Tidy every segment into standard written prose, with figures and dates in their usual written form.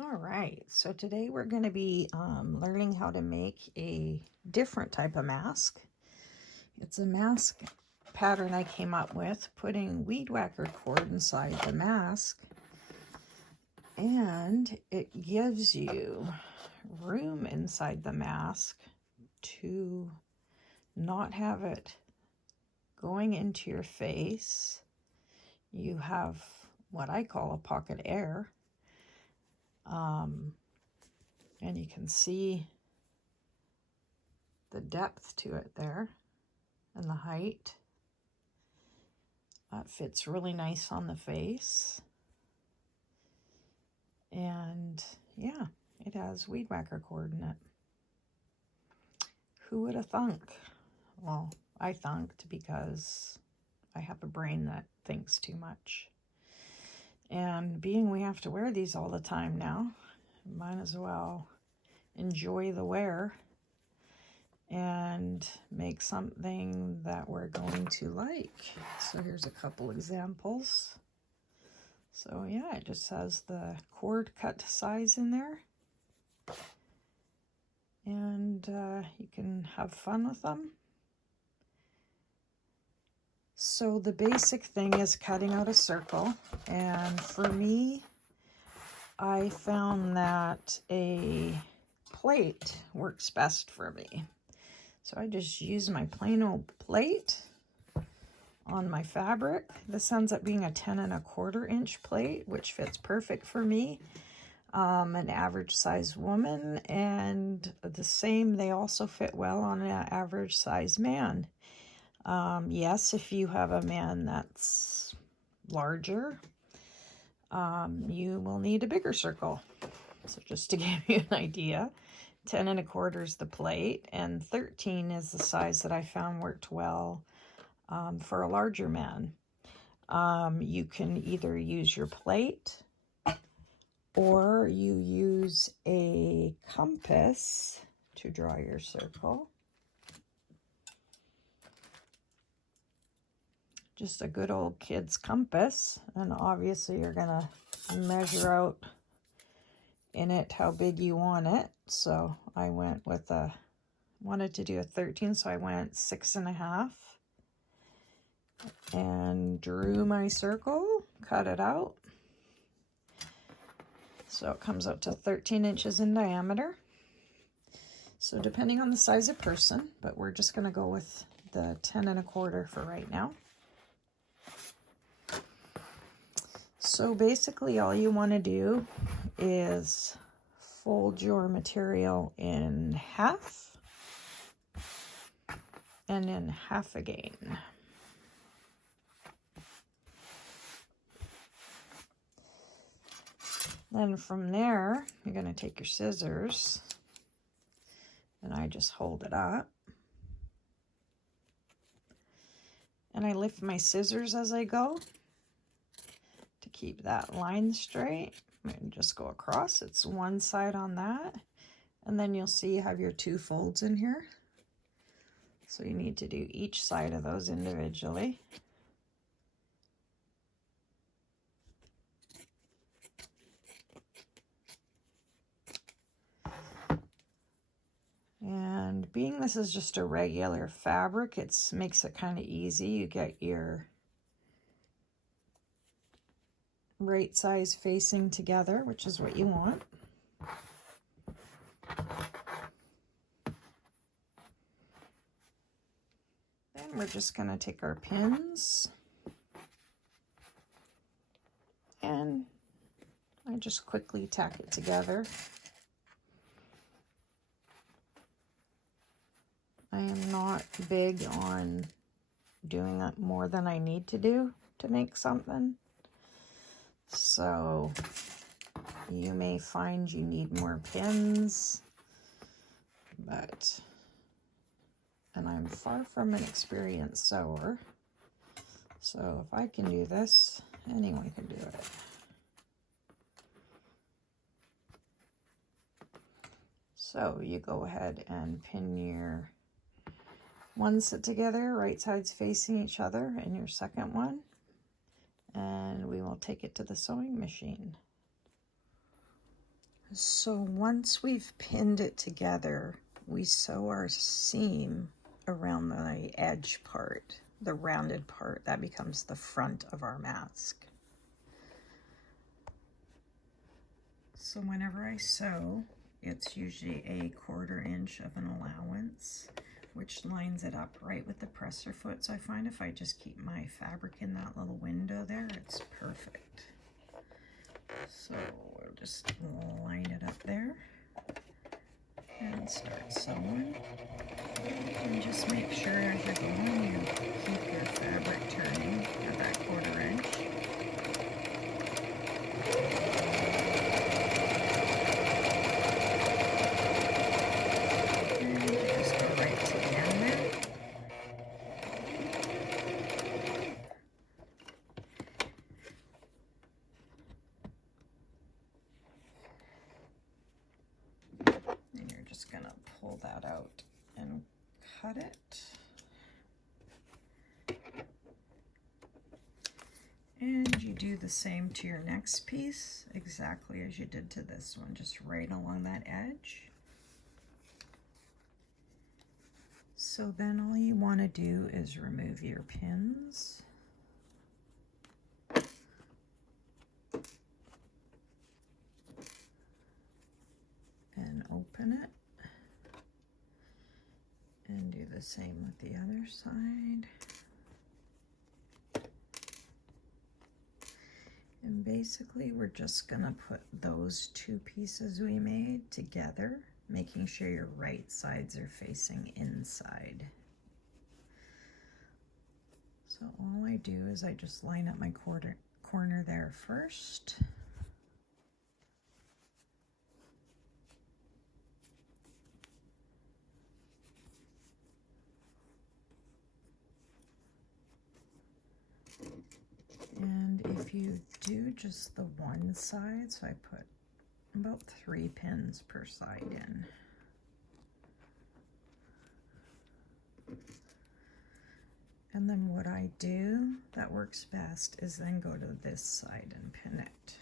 All right, so today we're going to be learning how to make a different type of mask. It's a mask pattern I came up with, putting weed whacker cord inside the mask, and it gives you room inside the mask to not have it going into your face. You have what I call a pocket air. And you can see the depth to it there and the height. That fits really nice on the face. And yeah, it has weed whacker cord in it. Who would have thunk? Well, I thunked because I have a brain that thinks too much. And being we have to wear these all the time now, might as well enjoy the wear and make something that we're going to like. So here's a couple examples. So yeah, it just has the cord cut size in there. And you can have fun with them. So the basic thing is cutting out a circle. And for me, I found that a plate works best for me. So I just use my plain old plate on my fabric. This ends up being a 10 1/4 inch plate, which fits perfect for me, an average size woman, and the same, they also fit well on an average size man. Yes, if you have a man that's larger, you will need a bigger circle. So just to give you an idea, 10 1/4 is the plate, and 13 is the size that I found worked well for a larger man. You can either use your plate or you use a compass to draw your circle. Just a good old kid's compass, and obviously you're gonna measure out in it how big you want it. So I went with wanted to do a 13, so I went 6 1/2 and drew my circle, cut it out. So it comes out to 13 inches in diameter. So depending on the size of person, but we're just going to go with the 10 1/4 for right now. So basically all you want to do is fold your material in half and in half again. Then from there, you're going to take your scissors, and I just hold it up. And I lift my scissors as I go to keep that line straight. And just go across. It's one side on that. And then you'll see you have your two folds in here. So you need to do each side of those individually. And being this is just a regular fabric, it makes it kind of easy. You get your right sides facing together, which is what you want. Then we're just going to take our pins, and I just quickly tack it together. I am not big on doing more than I need to do to make something. So you may find you need more pins, and I'm far from an experienced sewer. So if I can do this, anyone can do it. So you go ahead and pin your one sit together, right sides facing each other, and your second one, and we will take it to the sewing machine. So once we've pinned it together, we sew our seam around the edge part, the rounded part. That becomes the front of our mask. So whenever I sew, it's usually a 1/4 inch of an allowance, which lines it up right with the presser foot. So I find if I just keep my fabric in that little window there, it's perfect. So we'll just line it up there and start sewing. And just make sure as you're going, you keep your fabric turning at that 1/4 inch. And you just go right to the end there. And you're just going to pull that out and cut it. And you do the same to your next piece, exactly as you did to this one, just right along that edge. So then all you want to do is remove your pins. And open it. And do the same with the other side. And basically we're just gonna put those two pieces we made together, making sure your right sides are facing inside. So all I do is I just line up my corner there first. And if you do just the one side, so I put about 3 pins per side in. And then what I do that works best is then go to this side and pin it.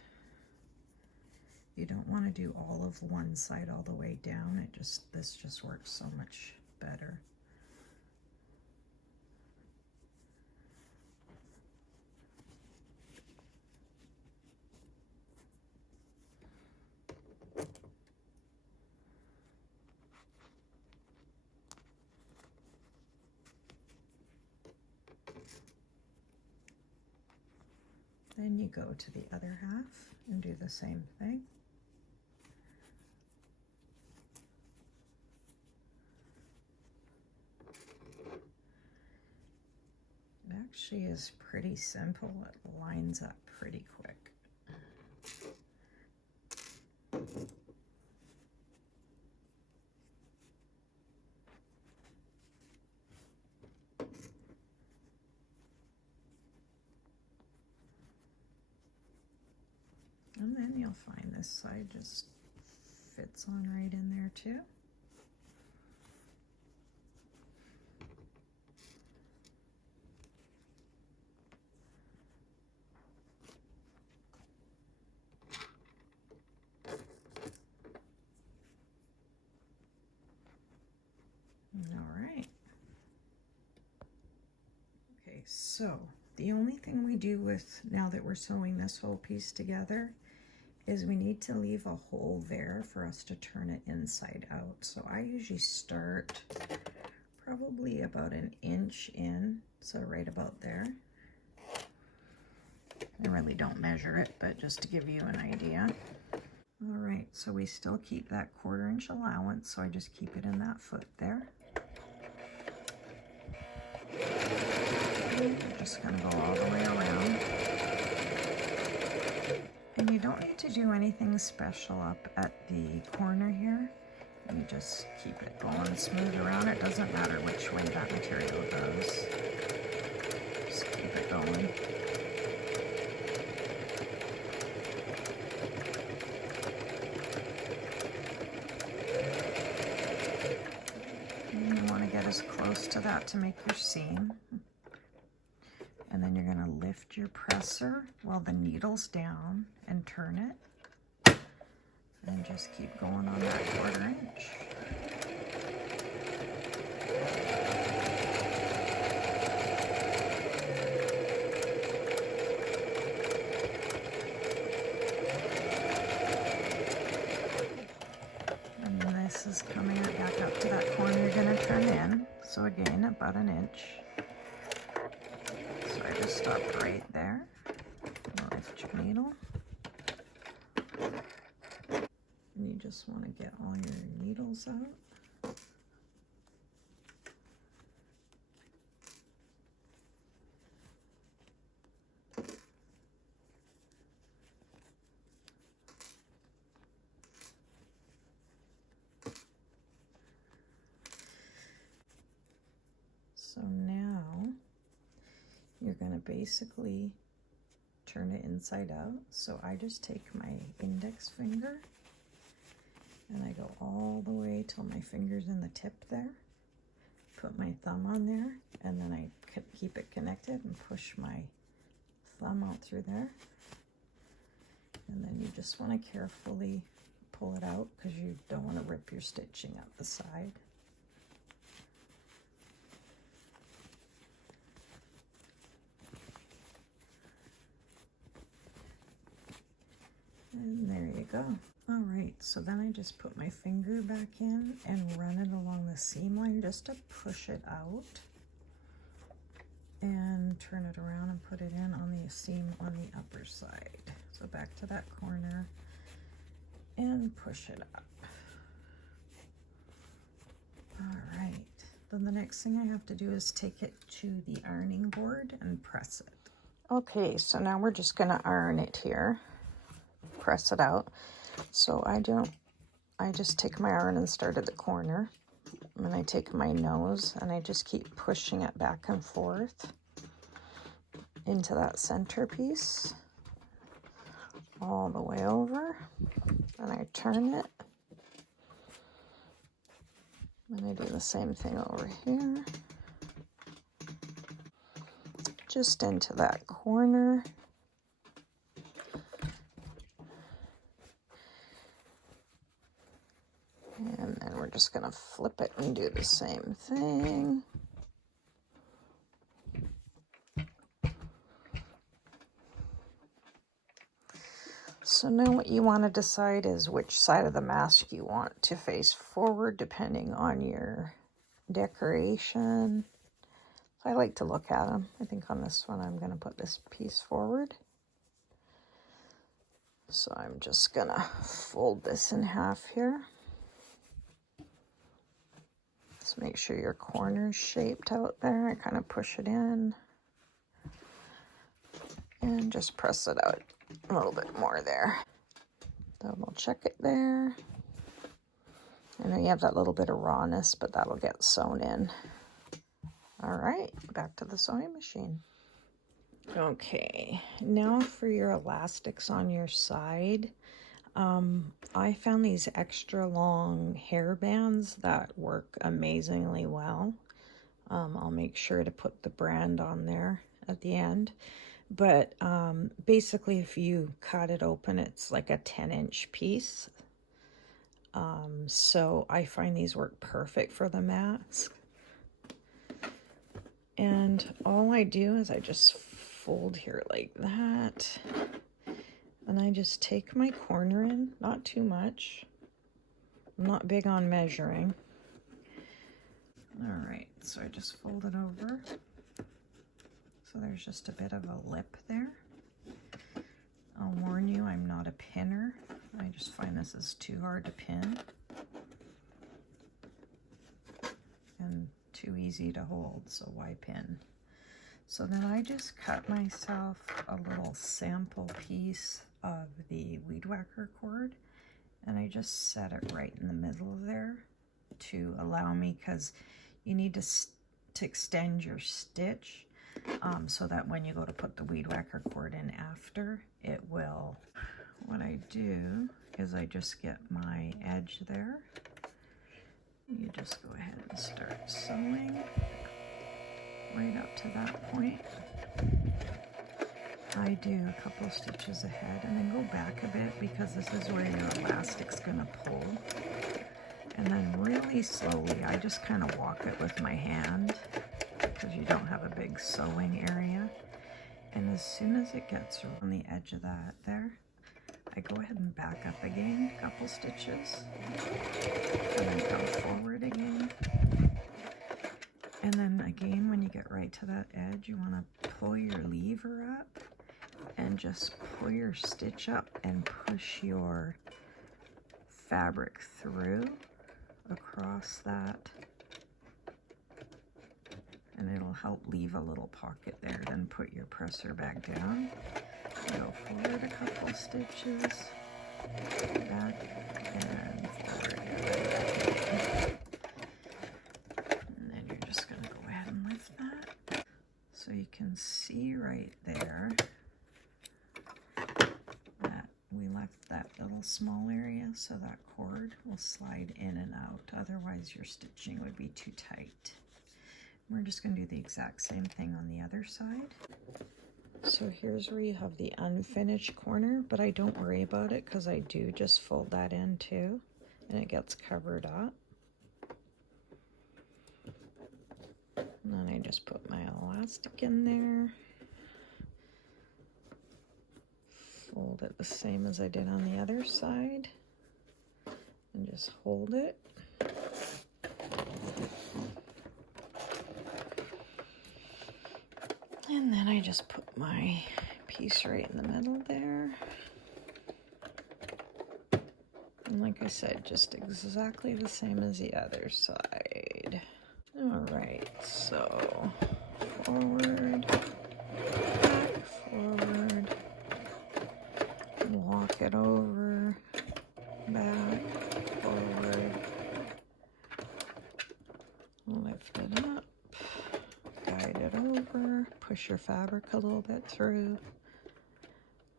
You don't want to do all of one side all the way down. This just works so much better. Then you go to the other half and do the same thing. It actually is pretty simple. It lines up pretty quick. And then you'll find this side just fits on right in there too. All right. Okay, so the only thing we do with, now that we're sewing this whole piece together, is we need to leave a hole there for us to turn it inside out. So I usually start probably about 1 inch in, so right about there. I really don't measure it, but just to give you an idea. All right, so we still keep that 1/4 inch allowance, so I just keep it in that foot there. And we're just gonna go all the way around. And you don't need to do anything special up at the corner here. You just keep it going smooth around. It doesn't matter which way that material goes. Just keep it going. And you want to get as close to that to make your seam. And then you're going to lift your presser while the needle's down and turn it. And just keep going on that 1/4 inch. And this is coming back up to that corner you're going to turn in. So again, about 1 inch. So I just stopped right there. Lift your needle. And you just want to get all your needles out. So now you're going to basically turn it inside out. So I just take my index finger and I go all the way till my finger's in the tip there. Put my thumb on there, and then I keep it connected and push my thumb out through there. And then you just want to carefully pull it out because you don't want to rip your stitching out the side. And there you go. All right, so then I just put my finger back in and run it along the seam line just to push it out. And turn it around and put it in on the seam on the upper side. So back to that corner and push it up. All right, then the next thing I have to do is take it to the ironing board and press it. Okay, so now we're just gonna iron it here. Press it out. So I just take my iron and start at the corner, and I take my nose and I just keep pushing it back and forth into that center piece all the way over, and I turn it, and I do the same thing over here, just into that corner. And then we're just going to flip it and do the same thing. So now what you want to decide is which side of the mask you want to face forward, depending on your decoration. I like to look at them. I think on this one I'm going to put this piece forward. So I'm just going to fold this in half here. Just make sure your corner's shaped out there. I kind of push it in and just press it out a little bit more there. Then we'll check it there. I know you have that little bit of rawness, but that'll get sewn in. All right, back to the sewing machine. Okay, now for your elastics on your side. I found these extra long hair bands that work amazingly well. I'll make sure to put the brand on there at the end. But basically, if you cut it open, it's like a 10-inch piece. So I find these work perfect for the mask. And all I do is I just fold here like that. And I just take my corner in, not too much. I'm not big on measuring. All right, so I just fold it over. So there's just a bit of a lip there. I'll warn you, I'm not a pinner. I just find this is too hard to pin. And too easy to hold, so why pin? So then I just cut myself a little sample piece of the weed whacker cord, and I just set it right in the middle there to allow me, because you need to extend your stitch so that when you go to put the weed whacker cord in after, it will. What I do is I just get my edge there. You just go ahead and start sewing right up to that point. I do a couple of stitches ahead and then go back a bit, because this is where your elastic's gonna pull. And then really slowly, I just kind of walk it with my hand, because you don't have a big sewing area. And as soon as it gets on the edge of that there, I go ahead and back up again, a couple stitches, and then go forward again. And then again, when you get right to that edge, you want to pull your lever up and just pull your stitch up and push your fabric through across that. And it'll help leave a little pocket there. Then put your presser back down. Go forward a couple stitches, back and forward. And then you're just going to go ahead and lift that. So you can see right there that we left that little small area so that cord will slide in and out. Otherwise your stitching would be too tight. We're just going to do the exact same thing on the other side. So here's where you have the unfinished corner, but I don't worry about it because I do just fold that in too, and it gets covered up. And then I just put my elastic in there. Fold it the same as I did on the other side, and just hold it. And then I just put my piece right in the middle there. And like I said, just exactly the same as the other side. All right, so forward, back, forward, walk it over, back, forward, lift it up, guide it over, push your fabric a little bit through,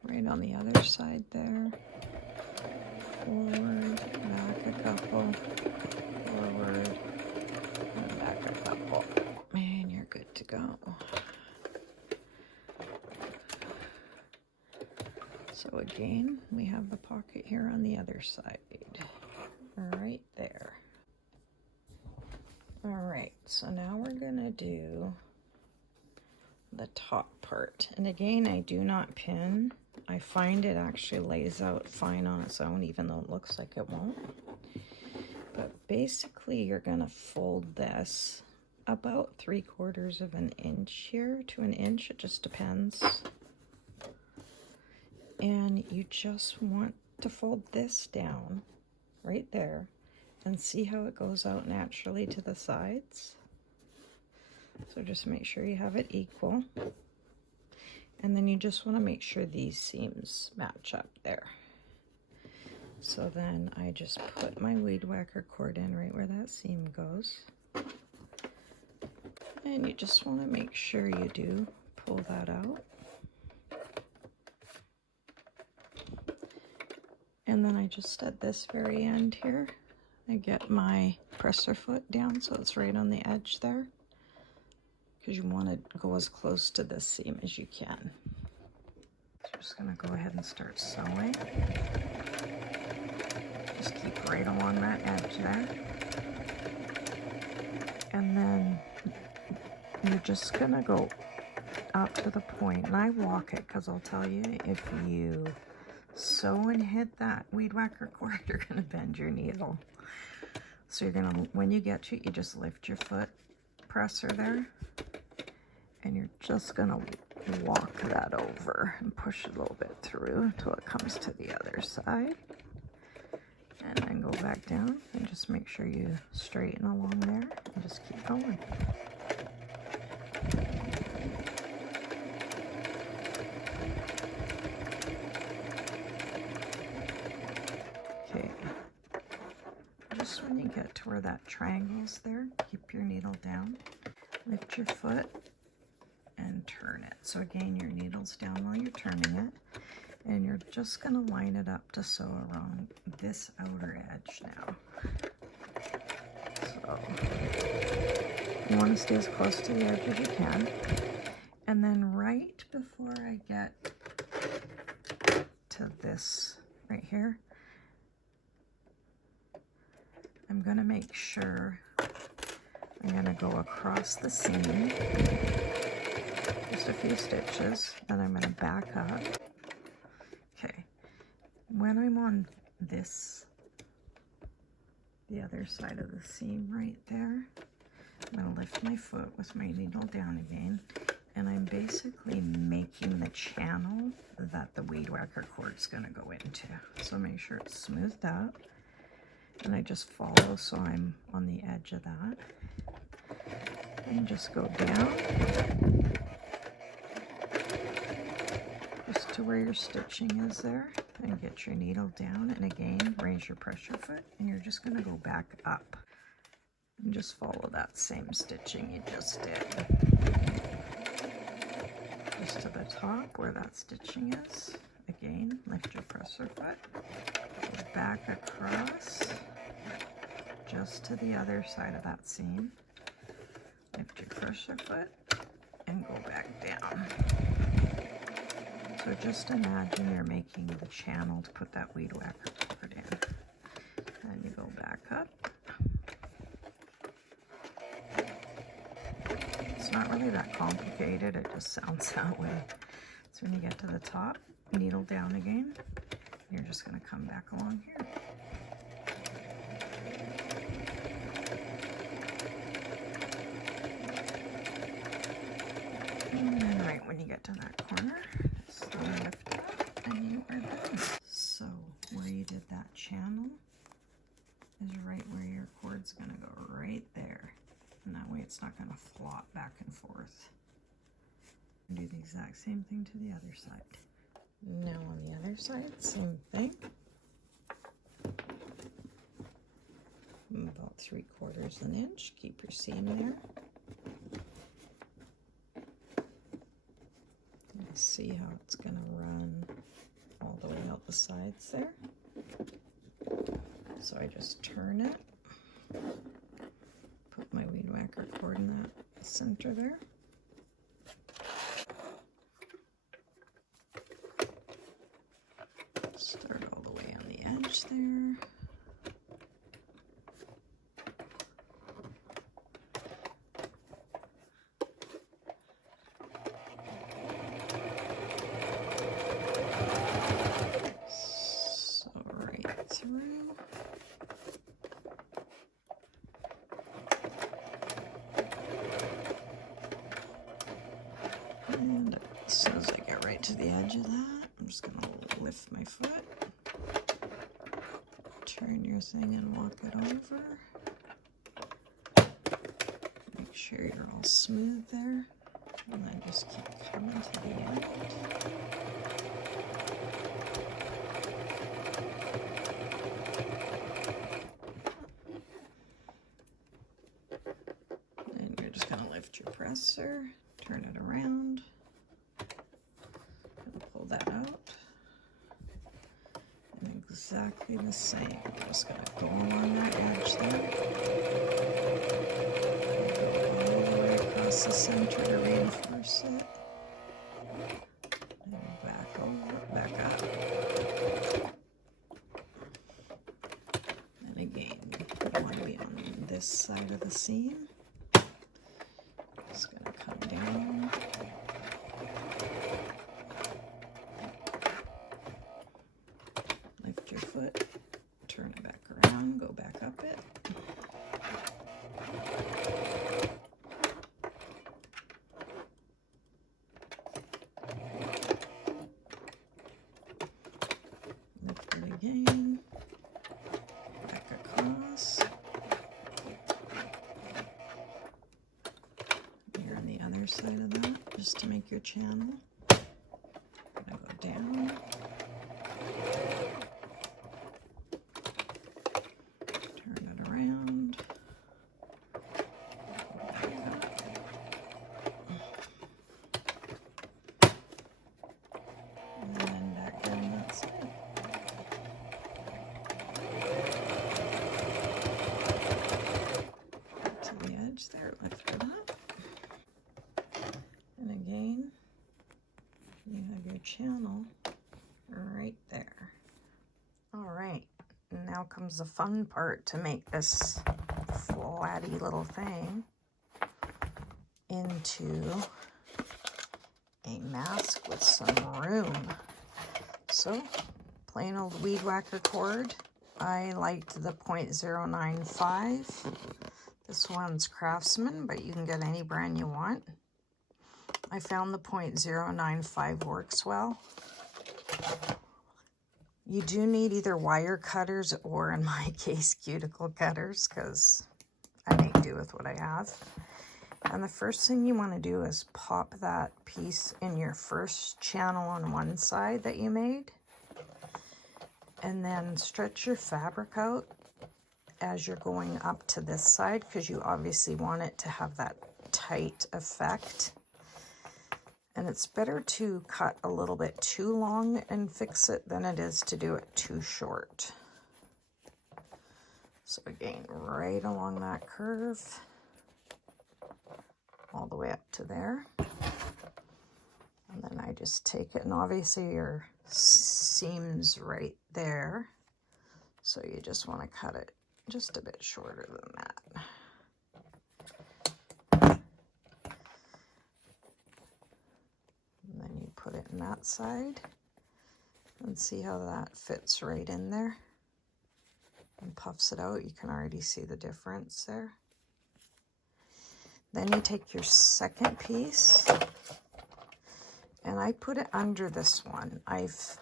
right on the other side there, forward, back a couple, forward, and back a couple, and you're good to go. So again, we have the pocket here on the other side, right there. All right, so now we're gonna do the top part. And again, I do not pin. I find it actually lays out fine on its own, even though it looks like it won't. But basically, you're gonna fold this about 3/4 of an inch here to an inch, it just depends. And you just want to fold this down right there and see how it goes out naturally to the sides. So just make sure you have it equal. And then you just want to make sure these seams match up there. So then I just put my weed whacker cord in right where that seam goes. And you just want to make sure you do pull that out. And then I just at this very end here, I get my presser foot down so it's right on the edge there, because you want to go as close to this seam as you can. So I'm just going to go ahead and start sewing. Just keep right along that edge there. And then you're just going to go up to the point, and I walk it because I'll tell you, if you sew and hit that weed whacker cord, you're going to bend your needle. So you're going to, when you get to it, you just lift your foot presser there, and you're just going to walk that over and push it a little bit through until it comes to the other side. And then go back down and just make sure you straighten along there and just keep going. Okay, just when you get to where that triangle's there, keep your needle down, lift your foot, and turn it. So again, your needle's down while you're turning it, and you're just going to line it up to sew around this outer edge now. So you want to stay as close to the edge as you can. And then right before I get to this right here, I'm going to make sure I'm going to go across the seam, just a few stitches, then I'm going to back up. Okay, when I'm on this, the other side of the seam right there, I'm going to lift my foot with my needle down again, and I'm basically making the channel that the weed whacker cord's going to go into. So make sure it's smoothed out, and I just follow so I'm on the edge of that. And just go down just to where your stitching is there, and get your needle down, and again raise your pressure foot, and you're just going to go back up and just follow that same stitching you just did, just to the top where that stitching is. Again, lift your presser foot, go back across just to the other side of that seam, lift your pressure foot, and go back down. So just imagine you're making the channel to put that weed whacker cord in. And you go back up. It's not really that complicated, it just sounds that way. So when you get to the top, needle down again, you're just going to come back along here. And then right when you get to that corner, slowly lift up and you are done. So where you did that channel is right where your cord's going to go, right there. And that way it's not going to flop back and forth. And do the exact same thing to the other side. Now on the other side, same thing. About 3/4 an inch. Keep your seam there. See how it's going to run all the way out the sides there. So I just turn it, put my weed whacker cord in that center there. Start all the way on the edge there. Through. And as soon as I get right to the edge of that, I'm just going to lift my foot, turn your thing and walk it over. Make sure you're all smooth there, and then just keep coming to the end. Your presser, turn it around, and pull that out, and exactly the same. I'm just going to go along that edge there, go all the way across the center to reinforce it, and back over, back up, and again, you want to be on this side of the seam. Just going to come down, lift your foot, turn it back around, go back up it. Lift it again, back across. Side of that, just to make your channel. I'm going to go down, turn it around, back up, and then back down that side. To the edge there, lift it up. And again, You have your channel right there. All right, now comes the fun part to make this flatty little thing into a mask with some room. So, plain old weed whacker cord. I liked the .095. This one's Craftsman, but you can get any brand you want. I found the .095 works well. You do need either wire cutters or, in my case, cuticle cutters, because I make do with what I have. And the first thing you want to do is pop that piece in your first channel on one side that you made. And then stretch your fabric out as you're going up to this side, because you obviously want it to have that tight effect. And it's better to cut a little bit too long and fix it than it is to do it too short. So again, right along that curve, all the way up to there. And then I just take it, and obviously your seam's right there. So you just want to cut it just a bit shorter than that. And then you put it in that side and see how that fits right in there and puffs it out. You can already see the difference there. Then you take your second piece, and I put it under this one. I've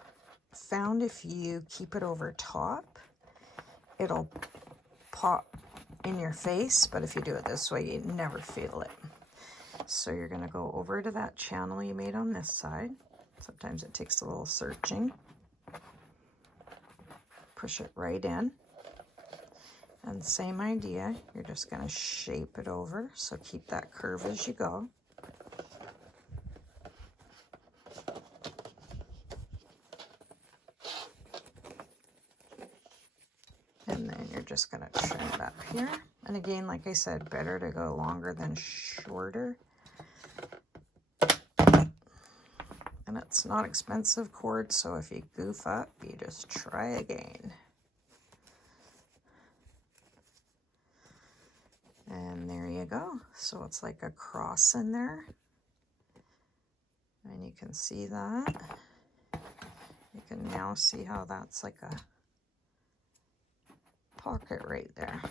found if you keep it over top, it'll pop in your face, but if you do it this way, you never feel it. So you're going to go over to that channel you made on this side. Sometimes it takes a little searching. Push it right in. And same idea, you're just going to shape it over, so keep that curve as you go. And then you're just going to trim it up here. And again, like I said, better to go longer than shorter. And it's not expensive cord, so if you goof up, you just try again. And there you go. So it's like a cross in there. And you can see that. You can now see how that's like a pocket right there.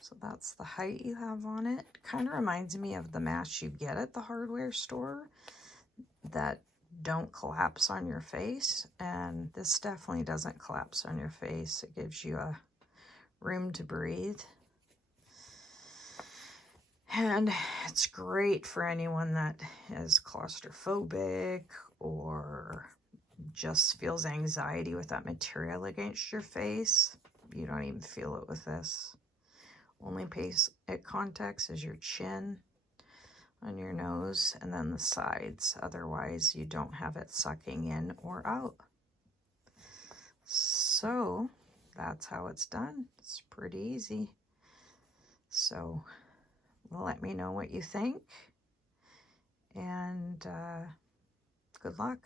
So that's the height you have on it. Kind of reminds me of the mats you get at the hardware store that don't collapse on your face. And this definitely doesn't collapse on your face. It gives you a room to breathe. And it's great for anyone that is claustrophobic or just feels anxiety with that material against your face. You don't even feel it with this. Only place it contacts is your chin, on your nose, and then the sides. Otherwise, you don't have it sucking in or out. So that's how it's done. It's pretty easy. So let me know what you think, and good luck.